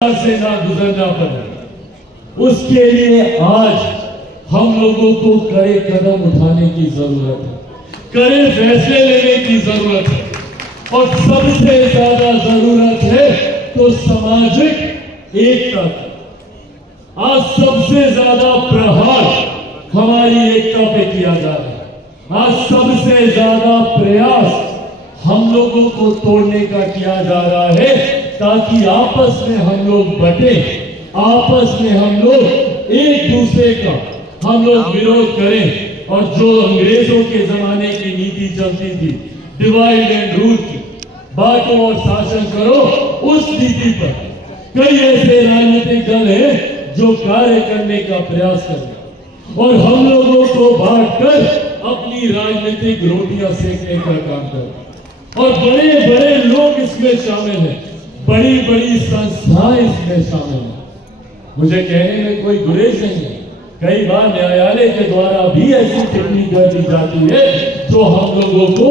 से ना गुजरना पड़े, उसके लिए आज हम लोगों को कड़े कदम उठाने की जरूरत है, कड़े फैसले लेने की जरूरत है और सबसे ज्यादा जरूरत है तो सामाजिक एकता की। आज सबसे ज्यादा प्रहार हमारी एकता पे किया जा रहा है। आज सबसे ज्यादा प्रयास हम लोगों को तोड़ने का किया जा रहा है ताकि आपस में हम लोग बटे, आपस में हम लोग एक दूसरे का हम लोग विरोध करें। और जो अंग्रेजों के जमाने की नीति चलती थी, डिवाइड एंड रूल की, बांटो और शासन करो, उस नीति पर कई ऐसे राजनीतिक दल हैं जो कार्य करने का प्रयास कर रहे हैं और हम लोगों को बांटकर अपनी राजनीतिक रोटियां सेकने का काम कर रहे हैं। और बड़े बड़े लोग इसमें शामिल हैं, बड़ी बड़ी संस्थाएं इसमें शामिल हैं। मुझे कहने में कोई गुरेज नहीं है, कई बार न्यायालय के द्वारा भी ऐसी टिप्पणी कर दी जाती है जो हम लोगों को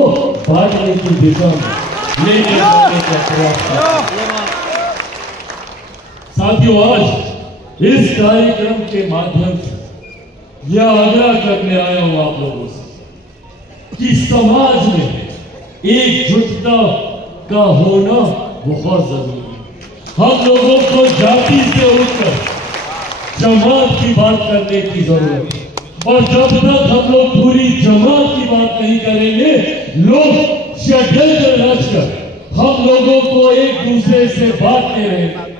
बांटने की दिशा में लेके जाने का प्रयास करती है। साथियों, आज इस कार्यक्रम के माध्यम से यह आग्रह करने आया हूं आप लोगों से कि समाज में एकजुटता का होना बहुत जरूरी है। हम लोगों को जाति से उठकर जमात की बात करने की जरूरत है और जब तक हम लोग पूरी जमात की बात नहीं करेंगे, लोग षड्यंत्र रचकर हम लोगों को एक दूसरे से बांटते रहेंगे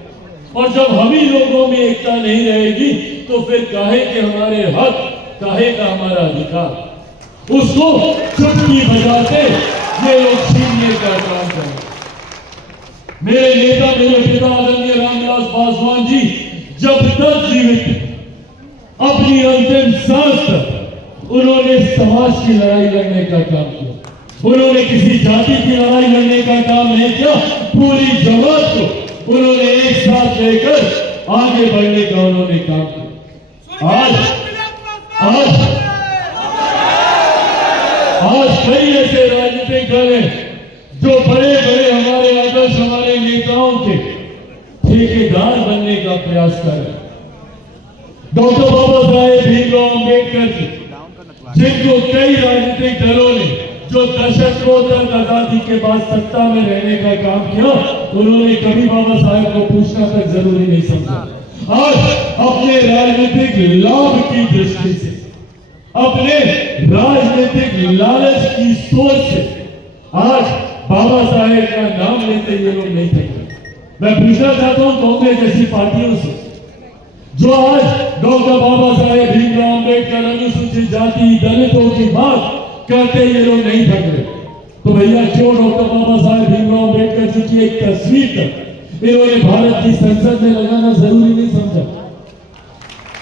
और जब हम ही लोगों में एकता नहीं रहेगी तो फिर काहे के हमारे हक, काहे का हमारा अधिकार, उसको चुटकी बजाते ये लोग छीनने का काम करें। मेरे नेता, मेरे पिता आदरणीय रामविलास पासवान जी जब तक जीवित थे, अपनी अंतिम सांस तक उन्होंने समाज की लड़ाई लड़ने का काम किया। उन्होंने किसी जाति की लड़ाई लड़ने का काम नहीं किया, पूरी जमात को उन्होंने एक साथ लेकर आगे बढ़ने का उन्होंने काम किया। आज कई ऐसे राजनीतिक दल हैं जो बड़े बड़े हमारे आदर्श, हमारे नेताओं के ठेकेदार बनने का प्रयास कर रहे हैं। डॉक्टर बाबा साहेब भीमराव अंबेडकर जी, जिनको कई राजनीतिक दलों ने जो दशकों तक आजादी के बाद सत्ता में रहने का काम किया, उन्होंने कभी बाबा साहेब को पूछना तक जरूरी नहीं समझा। आज अपने राजनीतिक लाभ की दृष्टि से, अपने राजनीतिक लालच की सोच से आज बाबा साहेब का नाम लेते ये लोग नहीं थे। मैं पूछना चाहता हूं कांग्रेस जैसी पार्टियों से जो आज डॉक्टर बाबा साहेब भीमराव अंबेडकर, अनुसूचित जाति, दलितों की बात करते ये लोग नहीं थक रहे, तो भैया क्यों डॉक्टर बाबा साहेब भीमराव अंबेडकर जी की एक तस्वीर तक इन्होंने भारत की संसद में लगाना जरूरी नहीं समझा।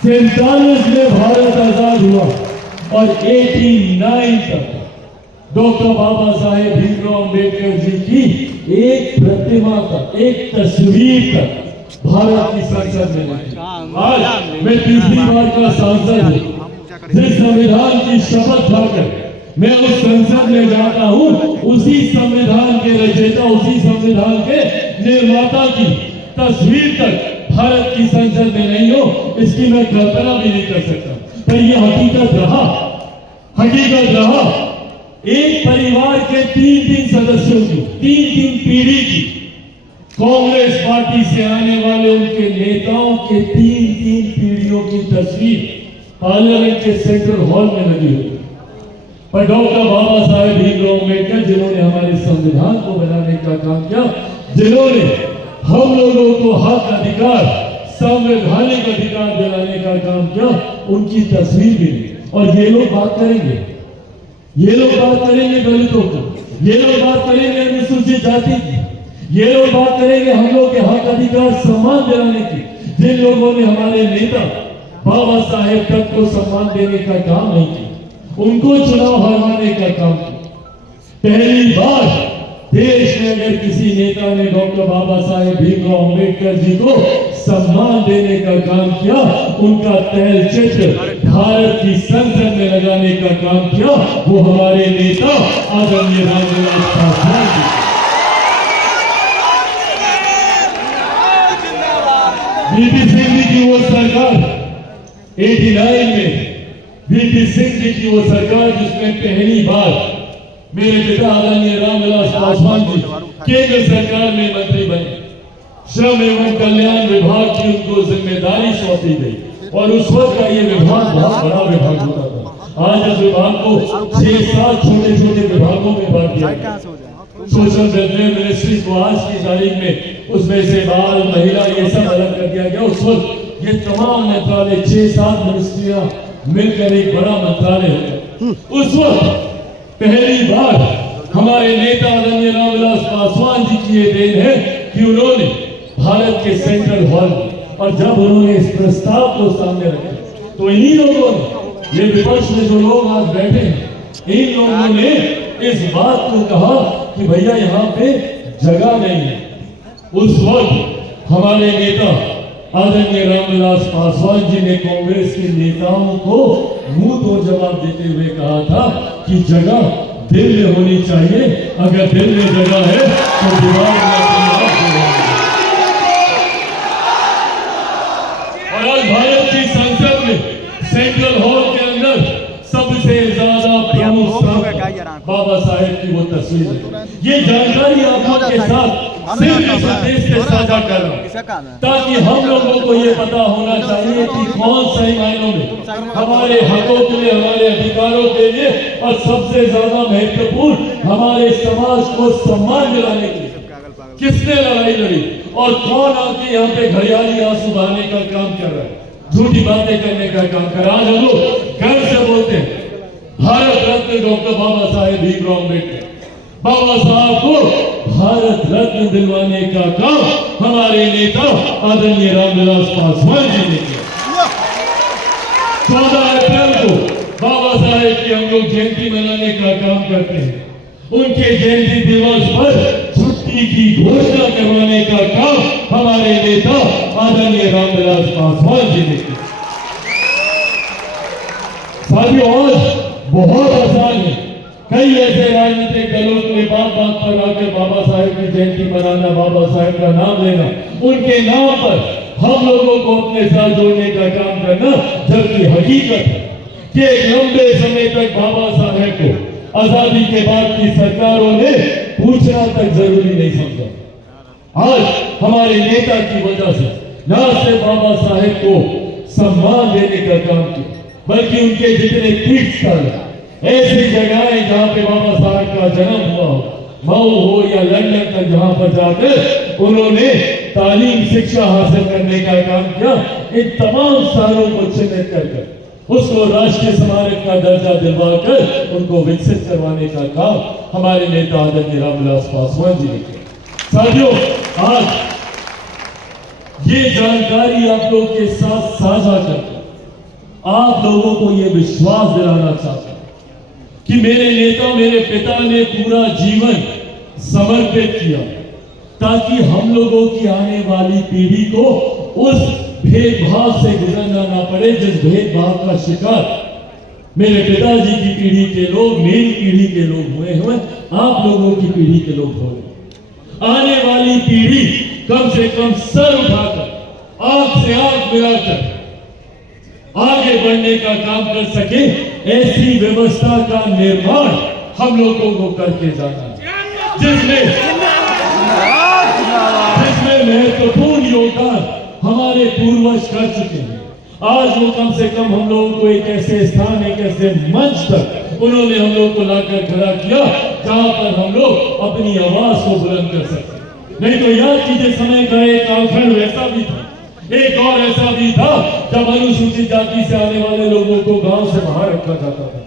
47 में भारत आजाद हुआ और 89 तक डॉक्टर बाबा साहेब भीमराव अंबेडकर जी की एक प्रतिमा तक, एक तस्वीर तक भारत की संसद में लगी। आज मैं तीसरी बार का सांसद हूं, जिस संविधान की शपथ खाकर मैं उस संसद में जाता हूं, उसी संविधान के रचयिता, उसी संविधान के निर्माता की तस्वीर तक भारत की संसद में नहीं हो, इसकी मैं कल्पना भी नहीं कर सकता। पर यह हकीकत रहा एक परिवार के 3 सदस्यों की, 3 पीढ़ी की, कांग्रेस पार्टी से आने वाले उनके नेताओं के 3 पीढ़ियों की तस्वीर पार्लियामेंट के सेंट्रल हॉल में लगी हुई। पर डॉक्टर बाबा साहेब भीमराव अंबेडकर, जिन्होंने हमारे संविधान को बनाने का काम किया, जिन्होंने हम लोगों को हक, अधिकार, संवैधानिक अधिकार दिलाने का काम किया, उनकी तस्वीर भी नहीं। और ये लोग बात करेंगे, ये लोग बात करेंगे दलितों को, ये लोग बात करेंगे अनुसूचित जाति की, ये लोग बात करेंगे हम लोग के हक, अधिकार, सम्मान दिलाने की, जिन लोगों ने हमारे नेता बाबा साहेब तक को सम्मान देने का काम नहीं किया, उनको चुनाव हरवाने का काम किया। पहली बार देश में अगर किसी नेता ने डॉक्टर बाबा साहेब भीमराव अंबेडकर जी को सम्मान देने का काम किया, उनका तैल चित्र भारत की संसद में लगाने का काम किया, वो हमारे नेता आदरणीय रामविलास पासवान जी। वीपी सिंह जी की वो सरकार 89 में, वीपी सिंह जी की वो सरकार जिसमें पहली बार मेरे पिता आदरणीय रामविलास पासवान जी केंद्र सरकार में मंत्री बने। श्रम एवं कल्याण विभाग की उनको जिम्मेदारी सौंपी गई और उस वक्त का ये विभाग बहुत बड़ा विभाग होता था। आज इस विभाग को 6-7 छोटे छोटे विभागों में बांट दिया गया। सोशल वेलफेयर मिनिस्ट्री को आज की तारीख में उसमें से बाल महिला ये सब अलग कर दिया गया। उस वक्त ये तमाम मंत्रालय 6-7 मिनिस्ट्रियां मिलकर एक बड़ा मंत्रालय हो गया। उस वक्त पहली बार हमारे नेता आदरणीय रामविलास पासवान जी की ये देन है कि उन्होंने भारत के सेंट्रल हॉल में और जब उन्होंने इस प्रस्ताव को सामने रखा तो इन्हीं लोगों ने, ये विपक्ष में जो लोग आज बैठे हैं, इन लोगों ने इस बात को कहा कि भैया यहाँ पे जगह नहीं है। उस वक्त हमारे नेता आदरणीय रामविलास पासवान जी ने कांग्रेस के नेताओं को मुंह तोड़ जवाब देते हुए कहा था कि जगह दिल में होनी चाहिए, अगर दिल में जगह है तो दीवार में। और आज भारत की संसद में सेंट्रल हॉल के अंदर सबसे ज्यादा प्रमुख बाबा साहेब की वो तस्वीर है। ये जानकारी आप लोग के साथ सिर्फ इस देश से साझा कर रहा हूं ताकि हम लोगों को ये पता होना चाहिए कि कौन सही मायनों में हमारे हकों के लिए, हमारे अधिकारों के लिए और सबसे ज्यादा महत्वपूर्ण हमारे समाज को सम्मान दिलाने के लिए किसने लड़ाई लड़ी और कौन आके यहाँ पे घड़ियाली आंसू बहाने का काम कर रहा है, झूठी बातें करने का काम कर रहा है। आज हम लोग गर्व से बोलते हैं भारत रत्न डॉक्टर बाबा साहेब भीमराव अम्बेडकर, बाबा साहब को भारत रत्न दिलवाने का काम हमारे नेता आदरणीय रामविलास पासवान जी ने किया। 14 अप्रैल को बाबा साहेब की हम लोग जयंती मनाने का काम करते हैं। उनके जयंती दिवस पर छुट्टी की घोषणा करवाने का काम हमारे नेता आदरणीय रामविलास पासवान जी ने किया। साथियों, आज बहुत आसान है, कई ऐसे राजनीतिक दलों के बात बात पर आकर बाबा साहेब की जयंती मनाना, बाबा साहेब का नाम लेना, उनके नाम पर हम लोगों को अपने साथ जोड़ने का काम करना, जबकि हकीकत है कि एक लंबे समय तक बाबा साहेब को आजादी के बाद की सरकारों ने पूछना तक जरूरी नहीं समझा। आज हमारे नेता की वजह से न सिर्फ बाबा साहेब को सम्मान देने का काम किया, बल्कि उनके जितने तीर्थस्थल, ऐसी जगहें जहां पे बाबा साहब का जन्म हुआ हो, मऊ हो या लंदन तक, जहां पर जाकर उन्होंने तालीम शिक्षा हासिल करने का काम किया, इन तमाम सालों को चिन्हित कर उसको राष्ट्रीय स्मारक का दर्जा दिलवाकर उनको विकसित करवाने का काम हमारे नेता आदरणीय रामविलास पासवान जी ने किया। साथियों, आज ये जानकारी आप लोग के साथ साझा करके आप लोगों को ये विश्वास दिलाना चाहता हूं कि मेरे नेता, मेरे पिता ने पूरा जीवन समर्पित किया ताकि हम लोगों की आने वाली पीढ़ी को उस भेदभाव से गुजरना ना पड़े जिस भेदभाव का शिकार मेरे पिताजी की पीढ़ी के लोग, मेरी पीढ़ी के लोग हुए, आप लोगों की पीढ़ी के लोग हो गए। आने वाली पीढ़ी कम से कम सर उठाकर, आंख से आंख मिलाकर आगे बढ़ने का काम कर सके, ऐसी व्यवस्था का निर्माण हम लोगों को करके जाना है, जिसमें महत्वपूर्ण योगदान हमारे पूर्वज कर चुके हैं। आज वो कम से कम हम लोगों को एक ऐसे स्थान, एक ऐसे मंच तक उन्होंने हम लोग को लाकर खड़ा किया जहां पर हम लोग अपनी आवाज को बुलंद कर सकते। नहीं तो याद कीजिए, समय का एक कालखंड वैसा भी था, एक और ऐसा भी था जब अनुसूचित जाति से आने वाले लोगों को गांव से बाहर रखा जाता था,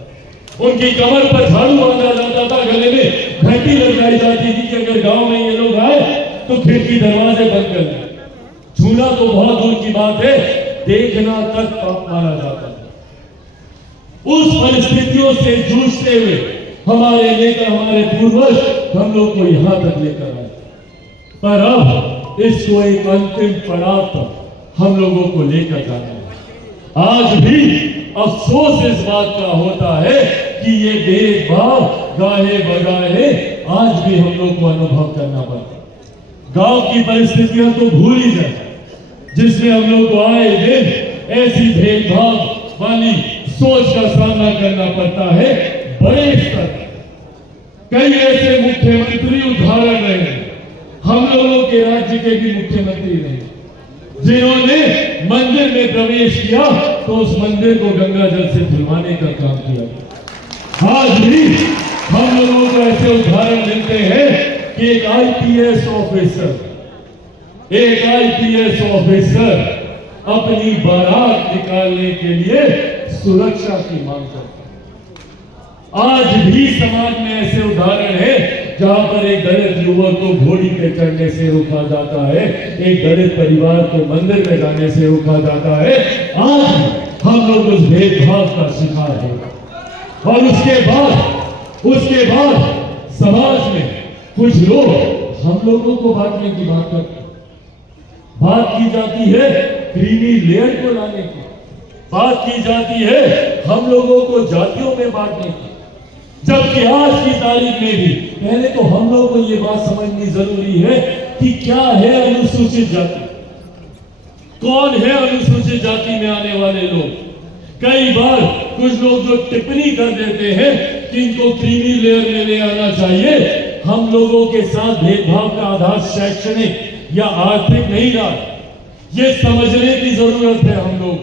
उनकी कमर पर झाड़ू बांधा जाता था, गले में घंटी लगाई जाती थी कि अगर गांव में ये लोग आए तो खिड़की दरवाजे बंद कर दें। छूना तो बहुत दूर की बात है, देखना तक पाप माना जाता था। उस परिस्थितियों से जूझते हुए हमारे नेता, हमारे पूर्वज हम लोग को यहां तक लेकर आए, पर अब इसको एक अंतिम पड़ाव तक हम लोगों को लेकर जाना है। आज भी अफसोस इस बात का होता है कि ये भेदभाव गाहे बगाहे आज भी हम लोग को अनुभव करना पड़ता है। गांव की परिस्थितियां तो भूल ही जाए, जिसमें हम लोग को आए दिन ऐसी भेदभाव वाली सोच का सामना करना पड़ता है। बड़े स्तर कई ऐसे मुख्यमंत्री उदाहरण रहे, हम लोगों के राज्य के भी मुख्यमंत्री रहे, जिन्होंने मंदिर में प्रवेश किया तो उस मंदिर को गंगा जल से धुलवाने का काम किया। आज भी हम लोगों को ऐसे उदाहरण मिलते हैं कि एक आईपीएस ऑफिसर अपनी बारात निकालने के लिए सुरक्षा की मांग करता है। आज भी समाज में ऐसे उदाहरण है जहां पर एक दलित युवक को घोड़ी पे चढ़ने से रोका जाता है, एक दलित परिवार को मंदिर में जाने से रोका जाता है। आज हम लोग उस भेदभाव का शिकार हैं। और उसके बाद समाज में कुछ लोग हम लोगों को बांटने की बात करते हैं। बात की जाती है क्रीमी लेयर को लाने की, बात की जाती है हम लोगों को जातियों में बांटने की, जबकि आज की तारीख में भी पहले तो हम लोगों को ये बात समझनी जरूरी है कि क्या है अनुसूचित जाति, कौन है अनुसूचित जाति में आने वाले लोग। कई बार कुछ लोग जो टिप्पणी कर देते हैं कि इनको क्रीमी लेयर में ले आना चाहिए। हम लोगों के साथ भेदभाव का आधार शैक्षणिक या आर्थिक नहीं रहा, ये समझने की जरूरत है हम लोग।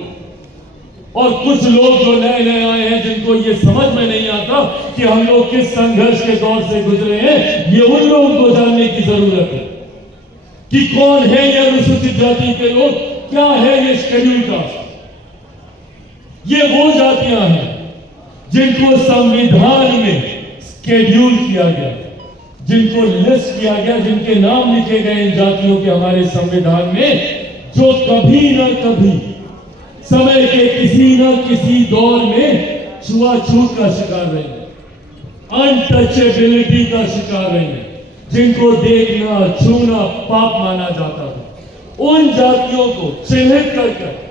और कुछ लोग जो नए नए आए हैं जिनको ये समझ में नहीं आता कि हम लोग किस संघर्ष के दौर से गुजरे हैं, ये उन लोगों को जानने की जरूरत है कि कौन है ये अनुसूचित जाति के लोग, क्या है ये शेड्यूल कास्ट। ये वो जातियां हैं जिनको संविधान में शेड्यूल किया गया, जिनको लिस्ट किया गया, जिनके नाम लिखे गए इन जातियों के हमारे संविधान में, जो कभी ना कभी समय के किसी न किसी दौर में छुआछूत का शिकार रहे, अनटचेबिलिटी का शिकार रहे, जिनको देखना छूना पाप माना जाता था। उन जातियों को चिन्हित कर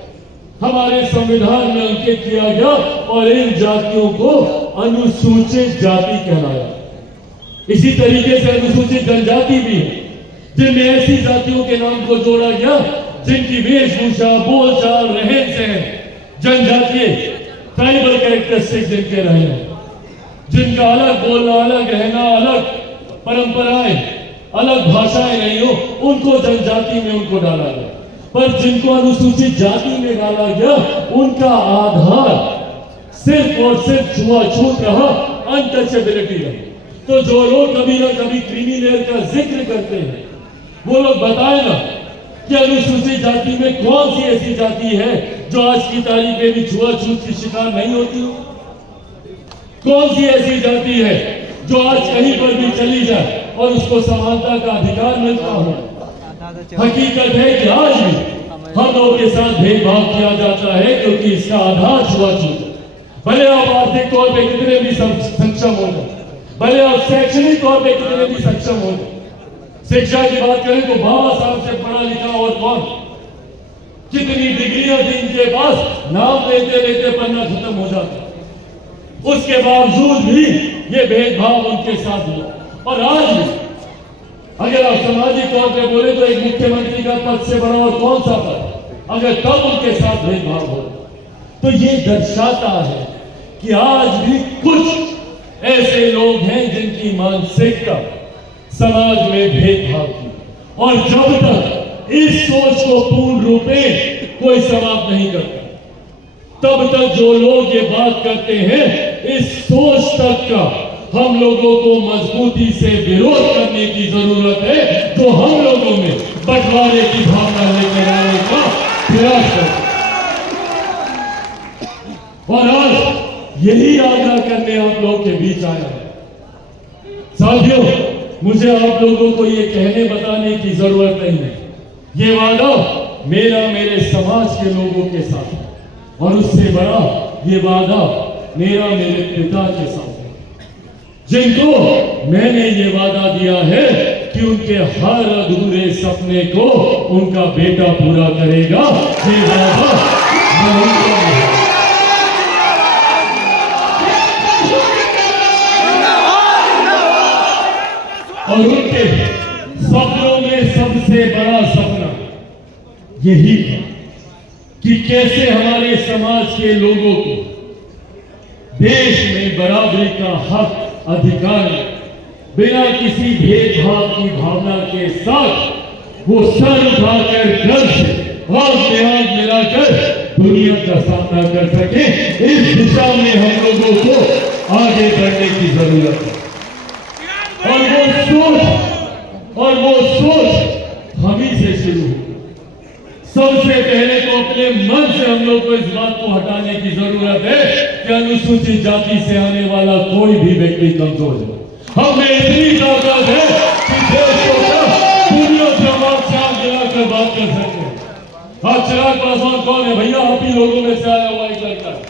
हमारे संविधान में अंकित किया गया और इन जातियों को अनुसूचित जाति कहलाया। इसी तरीके से अनुसूचित जनजाति भी है, जिनमें ऐसी जातियों के नाम को जोड़ा गया जिनकी वेशभूषा, बोलचाल, रहन सहन जनजातीय ट्राइबल कैरेक्टरिस्टिक जिनके रहे हैं, जिनका अलग बोलना, अलग रहना, अलग परंपराएं, अलग भाषाएं नहीं हो, उनको जनजाति में उनको डाला गया। पर जिनको अनुसूचित जाति में डाला गया उनका आधार सिर्फ और सिर्फ छुआछूत रहा, अनटचेबिलिटी रही। तो जो लोग कभी ना कभी क्रीमी लेयर का जिक्र करते हैं, वो लोग बताए ना कि अनुसूचित जाति में कौन सी ऐसी जाति है जो आज की तारीख में भी छुआछूत की शिकार नहीं होती हो? कौन सी ऐसी जाति है जो आज कहीं पर भी चली जाए और उसको समानता का अधिकार मिलता हो? हकीकत है कि आज भी हम लोगों के साथ भेदभाव किया जाता है क्योंकि इसका आधार छुआछूत है। भले आप आर्थिक तौर पे कितने भी सक्षम हो जाए, भले आप शैक्षणिक तौर पे कितने भी सक्षम हो जाए, शिक्षा की बात करें तो बाबा साहब से पढ़ा लिखा और कौन, कितनी डिग्रियां थी इनके पास, नाम लेते लेते पन्ना खत्म हो जाता, उसके बावजूद भी ये भेदभाव उनके साथ हुआ। और आज भी अगर आप सामाजिक तौर पे बोले तो एक मुख्यमंत्री का पद से बड़ा और कौन सा पद, अगर तब उनके साथ भेदभाव हो तो ये दर्शाता है कि आज भी कुछ ऐसे लोग हैं जिनकी मानसिकता समाज में भेदभाव की, और जब तक इस सोच को पूर्ण रूप में कोई समाप्त नहीं करता, तब तक जो लोग ये बात करते हैं, इस सोच तक का हम लोगों को मजबूती से विरोध करने की जरूरत है, जो हम लोगों में बंटवारे की भावना लेकर आने का प्रयास करते। और आज यही आग्रह करने आप लोगों के बीच आया है। साथियों, मुझे आप लोगों को ये कहने बताने की जरूरत नहीं है, ये वादा मेरा मेरे समाज के लोगों के साथ है, और उससे बड़ा ये वादा मेरा मेरे पिता के साथ है, जिनको मैंने ये वादा दिया है कि उनके हर अधूरे सपने को उनका बेटा पूरा करेगा। ये वादा मैं उनका है। और उनके सपनों में सबसे बड़ा सपना यही था कि कैसे हमारे समाज के लोगों को देश में बराबरी का हक, अधिकार बिना किसी भेदभाव की भावना के साथ वो सर उठाकर गर्व से आग में आग मिलाकर दुनिया का सामना कर सके, इस दिशा में हम लोगों को आगे बढ़ने की जरूरत है। और वो सोच हम ही से शुरू हो। सबसे पहले तो अपने मन से हम लोग को इस बात को हटाने की जरूरत है कि अनुसूचित जाति से आने वाला कोई भी व्यक्ति कमजोर है। हमें इतनी ताकत है कि देश को दुनिया से हम आग जलाकर बात कर सकते हैं। हाँ, चिराग पासवान कौन है भैया? आप ही लोगों में से आया हुआ एक लड़का है।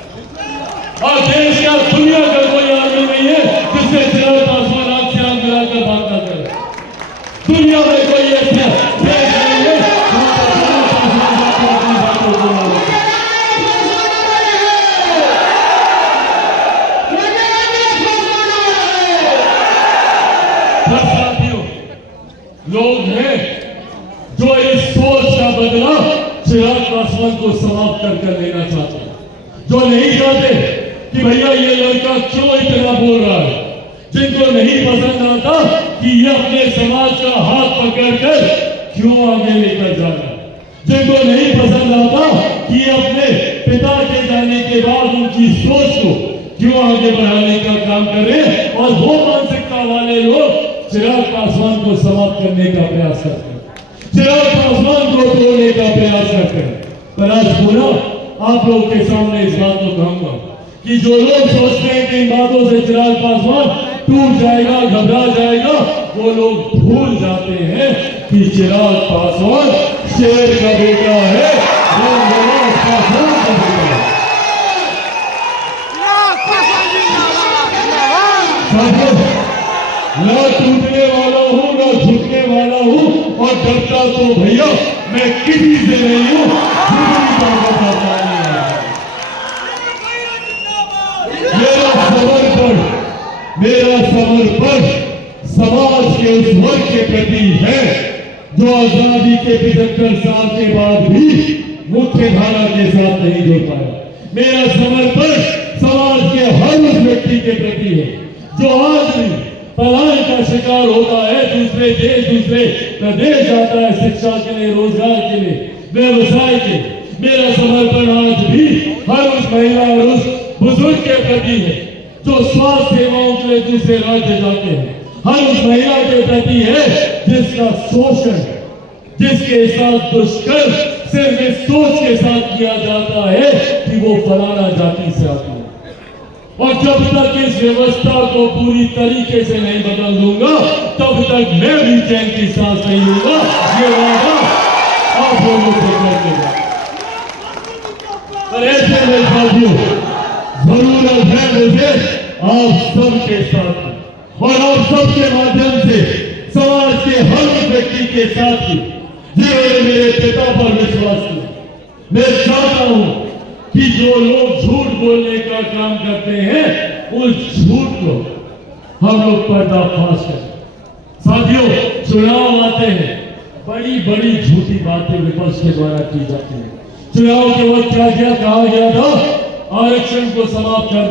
और देश का दुनिया का कोई आदमी नहीं है जिससे चिराग पासवान आग से आग जलाकर बात ना करे। दुनिया में कोई ऐसा देश नहीं है लोग हैं जो इस सोच का बदला चिराग पासवान को समाप्त कर लेना चाहते हैं, जो नहीं चाहते कि भैया ये लड़का क्यों इतना बोल रहा है, जिनको नहीं पसंद आता कि ये अपने समाज का हाथ पकड़कर क्यों आगे लेकर जा रहा है, जिनको नहीं पसंद आता कि ये अपने पिता के जाने के बाद उनकी सोच को क्यों आगे बढ़ाने का काम करे, और वो मानसिकता वाले लोग चिराग पासवान को समाप्त करने का प्रयास करते हैं, चिराग पासवान को तोड़ने का प्रयास करते हैं। पर आज पूरा आप लोग के सामने इस बात को कहूंगा कि जो लोग सोचते हैं कि इन बातों से चिराग पासवान टूट जाएगा, घबरा जाएगा, वो लोग भूल जाते हैं कि चिराग पासवान शेर का बेटा है, वो पासवान का बेटा है। ना टूटने वाला हूँ, ना झुकने वाला हूँ, और डरता तो भैया मैं किसी से नहीं हूँ। मेरा समर्पण समाज के उस वर्ग के प्रति है जो आजादी के 75 साल के बाद भी मुख्य धारा के साथ नहीं जुड़ पाया। मेरा समर्पण समाज के हर उस व्यक्ति के प्रति है जो आज भी पलायन का शिकार होता है, दूसरे देश, दूसरे प्रदेश जाता है शिक्षा के लिए, रोजगार के लिए, व्यवसाय के। मेरा समर्पण आज भी हर उस महिला और उस बुजुर्ग के प्रति है जो स्वास्थ्य सेवाओं के लिए दूसरे राज्य जाते हैं, हर उस महिला के प्रति है जिसका शोषण, जिसके साथ दुष्कर्म सिर्फ इस सोच के साथ किया जाता है कि वो फलाना जाति से आती है। और जब तक इस व्यवस्था को पूरी तरीके से नहीं बदल दूंगा तब तक मैं भी चैन की सांस नहीं लूंगा। ये वादा आप लोगों से करके पर ऐसे में साथियों जरूरत है मुझे आप सबके साथ और आप सबके माध्यम से समाज के हर व्यक्ति के साथ ही जिन्होंने मेरे पिता पर विश्वास किया। मैं चाहता हूं कि जो लोग झूठ बोलने का काम करते हैं उस झूठ को हम लोग पर्दाफाश करें। साथियों, चुनाव आते हैं, बड़ी बड़ी झूठी बातें विपक्ष के द्वारा की जाती है। चुनाव के वक्त क्या क्या कहा गया था? आरक्षण को समाप्त कर